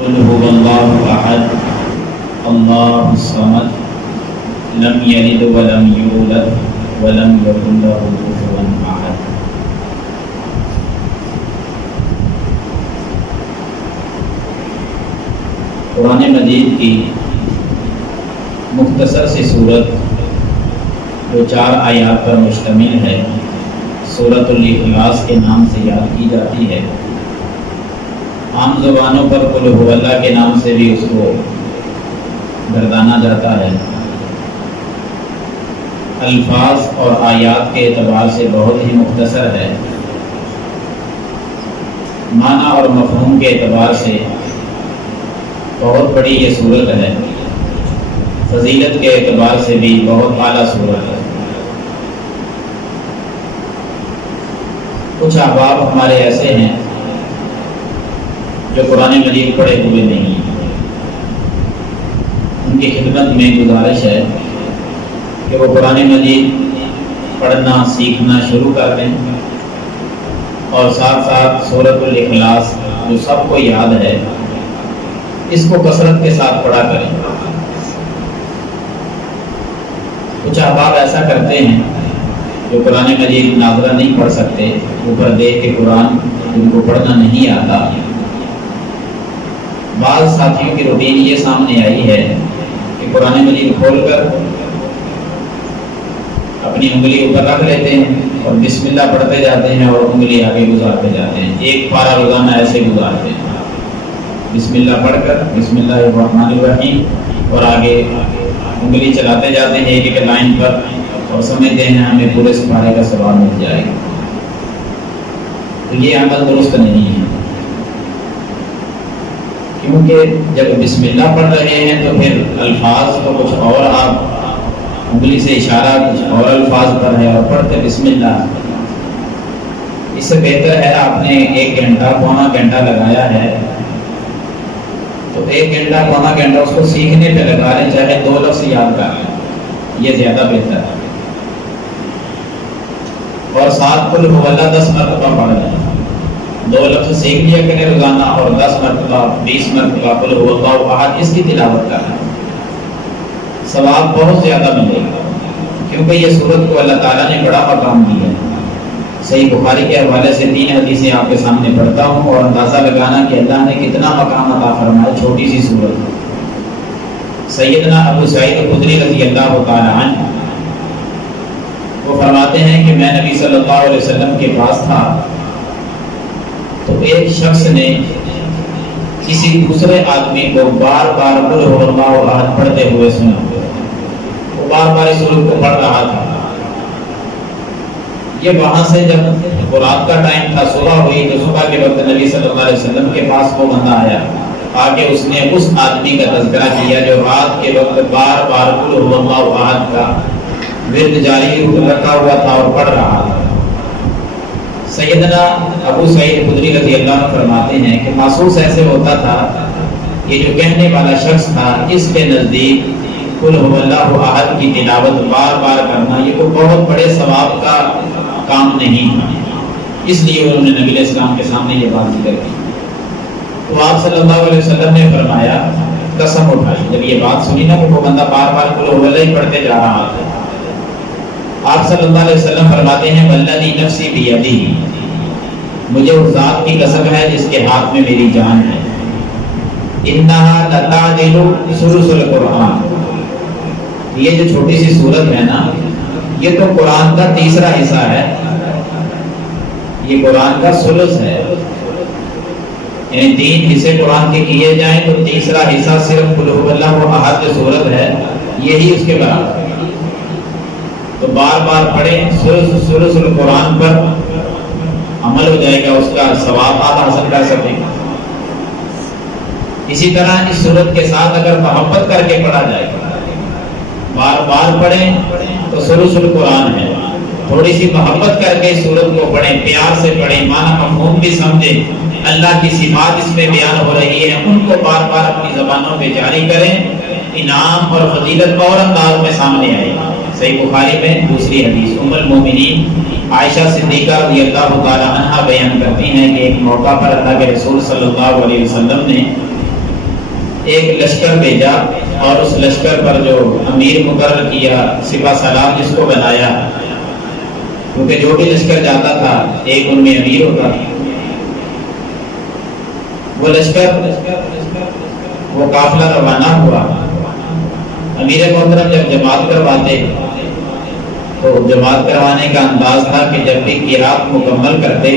قل هو اللہ احد اللہ الصمد لم یلد ولم یولد ولم یکن لہ کفوا احد۔ قرآن مجید کی مختصر سی صورت جو 4 آیات پر مشتمل ہے، سورۃ الاخلاص کے نام سے یاد کی جاتی ہے۔ عام زبانوں پر قل هو اللہ کے نام سے بھی اس کو گردانا جاتا ہے۔ الفاظ اور آیات کے اعتبار سے بہت ہی مختصر ہے، معنی اور مفہوم کے اعتبار سے بہت بڑی یہ صورت ہے، فضیلت کے اعتبار سے بھی بہت اعلیٰ صورت ہے۔ کچھ احباب ہمارے ایسے ہیں جو قرآن مجید پڑھے ہوئے نہیں ہیں، ان کی خدمت میں گزارش ہے کہ وہ قرآن مجید پڑھنا سیکھنا شروع کر دیں اور ساتھ ساتھ سورۃ الاخلاص جو سب کو یاد ہے اس کو کثرت کے ساتھ پڑھا کریں۔ کچھ احباب ایسا کرتے ہیں جو قرآن مجید ناظرہ نہیں پڑھ سکتے، اوپر دیکھ کے قرآن جن کو پڑھنا نہیں آتا۔ بعض ساتھیوں کی روٹین یہ سامنے آئی ہے کہ قرآن مجید کھول کر اپنی انگلی اوپر رکھ لیتے ہیں اور بسم اللہ پڑھتے جاتے ہیں اور انگلی آگے گزارتے جاتے ہیں۔ ایک پارہ روزانہ ایسے گزارتے ہیں، بسم اللہ پڑھ کر بسم اللہ الرحمن الرحیم اور آگے انگلی چلاتے جاتے ہیں ایک ایک لائن پر، اور سمجھتے ہیں ہمیں پورے سپارے کا ثواب مل جائے گا۔ تو یہ عمل درست نہیں ہے، کیونکہ جب بسم اللہ پڑھ رہے ہیں تو پھر الفاظ تو کچھ اور، آپ انگلی سے اشارہ کچھ اور الفاظ پر ہے اور پڑھتے بسم اللہ۔ اس سے بہتر ہے آپ نے 1 گھنٹہ پونا گھنٹہ لگایا ہے تو 1 گھنٹہ پونا گھنٹہ اس کو سیکھنے پہ لگا لیں، چاہے 2 لفظ یاد کر لیں، یہ زیادہ بہتر ہے۔ اور ساتھ قل هو اللہ 10 مرتبہ پڑھ لیں، 2 لفظ سیکھ لیا کریں روزانہ اور 10 مرتبہ 20 مرتبہ قل هو اللہ احد اس کی تلاوت کریں، ثواب بہت زیادہ ملے گا، کیونکہ یہ سورت کو اللہ تعالیٰ نے بڑا مقام دیا ہے۔ صحیح بخاری کے حوالے سے 3 حدیثیں آپ کے سامنے پڑھتا ہوں اور اندازہ لگانا کہ اللہ نے کتنا مقام عطا فرمایا چھوٹی سی سورت۔ سیدنا ابو سعید خدری رضی اللہ تعالیٰ عنہ وہ فرماتے ہیں کہ میں نبی صلی اللہ علیہ وسلم کے پاس تھا تو ایک شخص نے کسی دوسرے آدمی کو بار بار قل هو اللہ احد پڑھتے ہوئے سنا، وہ بار بار اس سورت کو پڑھ رہا تھا۔ یہ وہاں سے جب رات کا ٹائم تھا، صبح ہوئی تو صبح کے وقت نبی صلی اللہ علیہ وسلم کے پاس وہ بندہ آیا، آگے اس نے اس آدمی کا تذکرہ کیا جو رات کے وقت بار بار قل هو اللہ احد کا ورد جاری رکھا ہوا تھا اور پڑھ رہا تھا۔ سیدنا ابو سعید خدری رضی اللہ عنہ فرماتے ہیں کہ محسوس ایسے ہوتا تھا کہ جو کہنے والا شخص تھا اس کے نزدیک قل هو اللہ احد کی تلاوت بار بار کرنا یہ کوئی بہت بڑے ثواب کا کام نہیں تھا، اس لیے انہوں نے نبی علیہ السلام کے سامنے یہ بات ذکر کی۔ تو آپ صلی اللہ علیہ وسلم نے فرمایا، قسم اٹھائی، جب یہ بات سنی نا کہ وہ بندہ بار بار قل هو اللہ ہی پڑھتے جا رہا تھا، آپ صلی اللہ علیہ وسلم فرماتے ہیں والذی نفسی بیدہ، مجھے اس ذات کی قسم ہے جس کے ہاتھ میں میری جان ہے، انہا لتعدل ثلث القرآن، یہ جو چھوٹی سی سورت ہے نا یہ تو قرآن کا 3واں حصہ ہے، یہ قرآن کا ثلث ہے، یعنی 3 حصے قرآن کے کیے جائیں تو 3واں حصہ صرف قل هو اللہ احد جو سورت ہے یہی اس کے برابر ہے۔ تو بار بار پڑھیں، ثلث القرآن پر عمل ہو جائے گا، اس کا ثواب آپ حاصل کر سکیں گے۔ اسی طرح اس سورت کے ساتھ اگر محبت کر کے پڑھا جائے گا، بار بار پڑھیں تو ثلث القرآن ہے، تھوڑی سی محبت کر کے اس سورت کو پڑھیں، پیار سے پڑھیں، معنی مفہوم بھی سمجھیں، اللہ کی صفات اس میں بیان ہو رہی ہے ان کو بار بار اپنی زبانوں پہ جاری کریں، انعام اور فضیلت اور انداز میں سامنے آئے گی۔ صحیح بخاری میں دوسری حدیث ام المومنین عائشہ صدیقہ رضی اللہ تعالی عنہا بیان کرتی ہیں کہ ایک موقع پر اللہ کے رسول صلی اللہ علیہ وسلم نے ایک لشکر بھیجا اور اس لشکر پر جو امیر مقرر کیا، سپہ سالار جس کو بنایا، کیونکہ جو بھی لشکر جاتا تھا ایک ان میں امیر ہوتا تھا، وہ لشکر وہ قافلہ روانہ ہوا۔ امیر محترم جب جماعت کرواتے تو جماعت کروانے کا انداز تھا کہ جب بھی قرات مکمل کرتے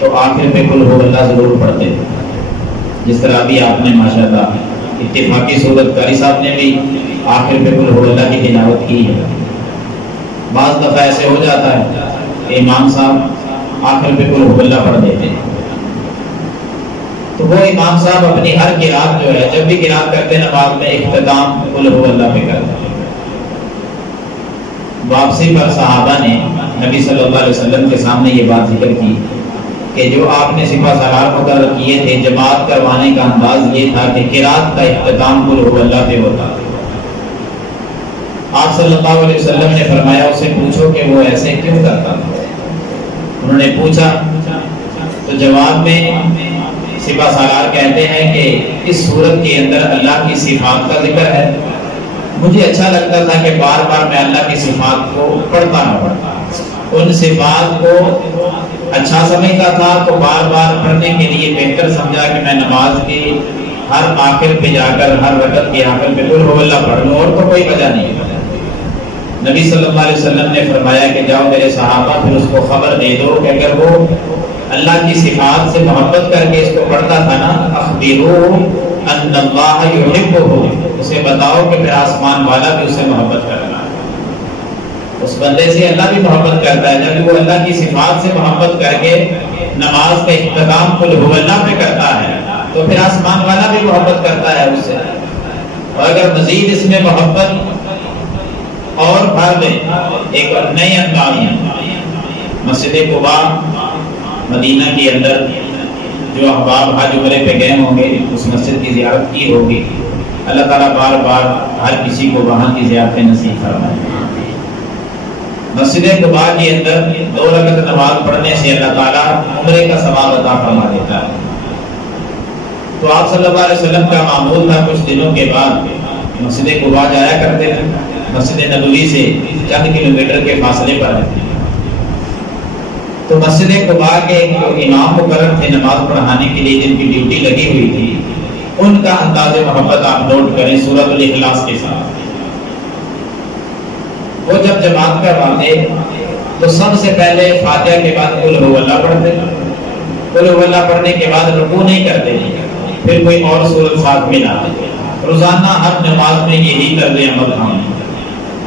تو آخر پہ قل هو اللہ ضرور پڑھتے، جس طرح بھی آپ نے ماشاءاللہ اتفاقی صورت قاری صاحب نے بھی آخر پہ قل هو اللہ کی تلاوت کی ہے۔ بعض دفعہ ایسے ہو جاتا ہے کہ امام صاحب آخر پہ قل هو اللہ پڑھ دیتے ہیں، تو وہ امام صاحب اپنی ہر قرات جو ہے جب بھی قرات کرتے نماز میں اختتام قل هو اللہ پہ کرتے۔ واپسی پر صحابہ نے نبی صلی اللہ علیہ وسلم کے سامنے یہ بات ذکر کی کہ جو آپ نے سپہ سالار مقرر کیے تھے، جماعت کروانے کا انداز یہ تھا کہ قرات کا اختتام قل هو اللہ پہ ہوتا۔ آپ صلی اللہ علیہ وسلم نے فرمایا اسے پوچھو کہ وہ ایسے کیوں کرتا تھا۔ انہوں نے پوچھا تو جواب میں سپہ سالار کہتے ہیں کہ اس صورت کے اندر اللہ کی صفات کا ذکر ہے، مجھے اچھا لگتا تھا کہ بار بار میں اللہ کی صفات کو پڑھتا نہ پڑھتا، ان صفات کو اچھا سمجھتا تھا تو بار بار پڑھنے کے لیے بہتر سمجھا کہ میں نماز کی ہر آخر پہ جا کر ہر رکعت کے آخر پہ قل هو اللہ پڑھ لوں، اور تو کوئی وجہ نہیں ہے۔ نبی صلی اللہ علیہ وسلم نے فرمایا کہ جاؤ میرے صحابہ پھر اس کو خبر دے دو کہ اگر وہ اللہ کی صفات سے محبت کر کے اس کو پڑھتا تھا نا، اخبروا ان اللہ یحبہ، اسے بتاؤ کہ پھر آسمان والا بھی اسے محبت کرتا ہے، اس بندے سے اللہ بھی محبت کرتا ہے جب وہ اللہ کی صفات سے محبت کر کے نماز کا اختتام قل هو اللہ پہ کرتا ہے تو پھر آسمان والا بھی محبت کرتا ہے اس سے۔ اور اگر مزید اس میں محبت اور بھر دے ایک نئے انداز میں، مسجد قباء مدینہ کے اندر جو احباب حج عمرے پہ گئے ہوں گے اس مسجد کی زیارت کی ہوگی، اللہ تعالیٰ بار بار ہر کسی کو وہاں کی زیارتیں نصیب فرمائے۔ مسجد قباء کے اندر 2 رکعت نماز پڑھنے سے اللہ تعالیٰ عمرے کا ثواب عطا فرما دیتا ہے۔ تو آپ صلی اللہ علیہ وسلم کا معمول تھا کچھ دنوں کے بعد مسجد قباء جایا کرتے تھے، مسجد نبوی سے چند کلومیٹر کے فاصلے پر ہے۔ تو مسجد قباء کے جو امام مقرر تھے نماز پڑھانے کے لیے جن کی ڈیوٹی لگی ہوئی تھی، ان کا انداز محبت آپ نوٹ کریں سورۃ الاخلاص کے ساتھ۔ وہ جب جماعت کرواتے تو سب سے پہلے فاتحہ کے بعد قل هو اللہ پڑھتے، قل هو اللہ پڑھنے کے بعد رکوع نہیں کرتے، پھر کوئی اور سورت ساتھ میں لاتے۔ روزانہ ہر نماز میں یہی طرز عمل تھا۔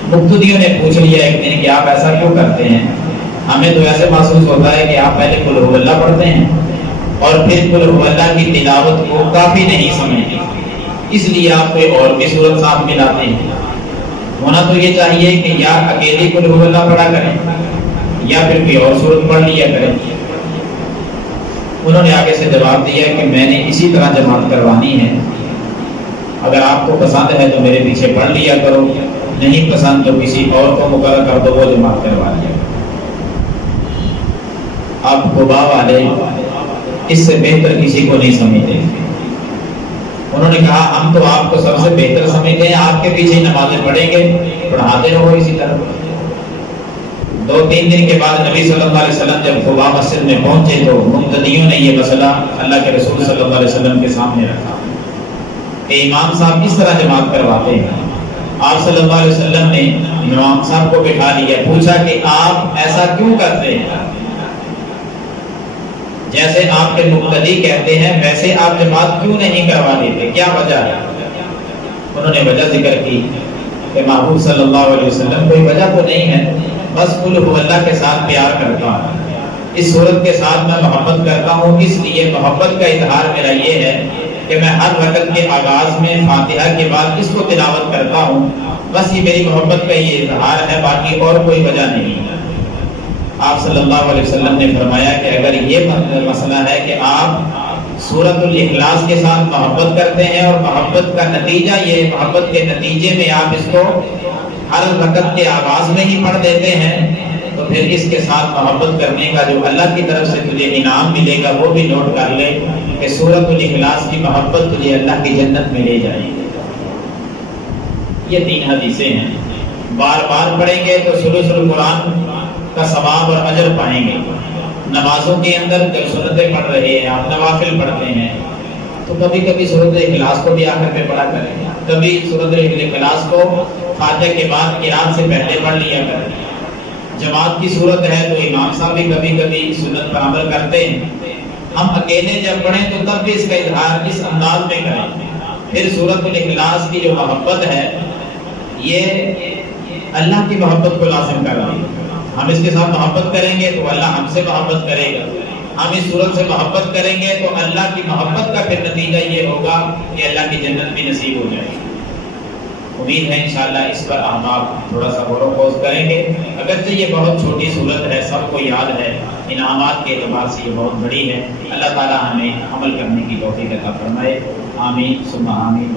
مقتدیوں نے پوچھ لیا ایک دن کہ آپ ایسا کیوں کرتے ہیں؟ ہمیں تو ایسے محسوس ہوتا ہے کہ آپ پہلے قل هو اللہ پڑھتے ہیں اور پھر قل هو اللہ کی تلاوت کو کافی نہیں سمجھتے، اس لیے آپ کوئی اور بھی سورت ساتھ میں لاتے ہیں۔ ہونا تو یہ چاہیے کہ یا اکیلی قل هو اللہ پڑھا کریں یا پھر کوئی اور سورت پڑھ لیا کریں۔ انہوں نے آگے سے جواب دیا کہ میں نے اسی طرح جماعت کروانی ہے، اگر آپ کو پسند ہے تو میرے پیچھے پڑھ لیا کرو، نہیں پسند تو کسی اور کو مقرر کر دو، وہ جماعت کروا لیا۔ اب قباء والے اس سے بہتر کسی کو نہیں سمجھتے، انہوں نے کہا ہم تو آپ کو سب سے بہتر سمجھتے ہیں، آپ کے پیچھے نمازیں پڑھیں گے، پڑھاتے رہو اسی طرح۔ 2-3 دن کے بعد نبی صلی اللہ علیہ وسلم جب قباء مسجد میں پہنچے تو مقتدیوں نے یہ مسئلہ اللہ کے رسول صلی اللہ علیہ وسلم کے سامنے رکھا کہ امام صاحب اس طرح جماعت کرواتے ہیں۔ آپ صلی اللہ علیہ وسلم نے امام صاحب کو بٹھا لیا، پوچھا کہ آپ ایسا کیوں کرتے ہیں؟ جیسے آپ کے مقتدی کہتے ہیں ویسے آپ جماعت کیوں نہیں کروا دیتے، کیا وجہ ہے؟ انہوں نے وجہ ذکر کی کہ محبوب صلی اللہ علیہ وسلم کوئی وجہ تو نہیں ہے، بس قل هو اللہ کے ساتھ پیار کرتا ہوں، اس صورت کے ساتھ میں محبت کرتا ہوں، اس لیے محبت کا اظہار میرا یہ ہے کہ میں ہر رکعت کے آغاز میں فاتحہ کے بعد اس کو تلاوت کرتا ہوں، بس یہ میری محبت کا یہ اظہار ہے، باقی اور کوئی وجہ نہیں۔ آپ صلی اللہ علیہ وسلم نے فرمایا کہ اگر یہ مسئلہ ہے کہ آپ سورۃ الاخلاص کے ساتھ محبت کرتے ہیں اور محبت کا نتیجہ یہ، محبت کے نتیجے میں آپ اس کو ہر رکعت کے آغاز میں ہی پڑھ دیتے ہیں، تو تو پھر اس کے ساتھ محبت کرنے کا جو اللہ کی طرف سے تجھے انعام ملے گا وہ بھی نوٹ کر لے کہ سورۃ الاخلاص کی محبت تجھے اللہ کی جنت میں لے جائے گی۔ یہ 3 حدیثیں ہیں، بار بار پڑھیں گے تو ثلث القرآن کا ثواب اور اجر پائیں گے۔ نمازوں کے اندر جب سنتیں پڑھ رہے ہیں، آپ نوافل پڑھتے ہیں، تو کبھی کبھی سورۃ الاخلاص کو بھی آخر میں پڑھا کریں، کبھی سورۃ الاخلاص کو فاتحہ کے بعد قرات سے پہلے پڑھ لیا کریں۔ جماعت کی صورت ہے تو امام صاحب بھی کبھی کبھی سنت پر عمل کرتے ہیں، ہم اکیلے جب پڑھیں تو تب بھی اس کا اظہار اس انداز میں کریں۔ پھر سورۃ الاخلاص کی جو محبت ہے یہ اللہ کی محبت کو لازم کر رہی ہے۔ ہم اس کے ساتھ محبت کریں گے تو اللہ ہم سے محبت کرے گا، ہم اس صورت سے محبت کریں گے تو اللہ کی محبت کا پھر نتیجہ یہ ہوگا کہ اللہ کی جنت بھی نصیب ہو جائے گی۔ امید ہے انشاءاللہ اس پر احباب تھوڑا سا غور و خوض کریں گے، اگرچہ یہ بہت چھوٹی صورت ہے، سب کو یاد ہے، انعامات کے اعتبار سے یہ بہت بڑی ہے۔ اللہ تعالی ہمیں عمل کرنے کی توفیق عطا فرمائے، آمین ثم آمین۔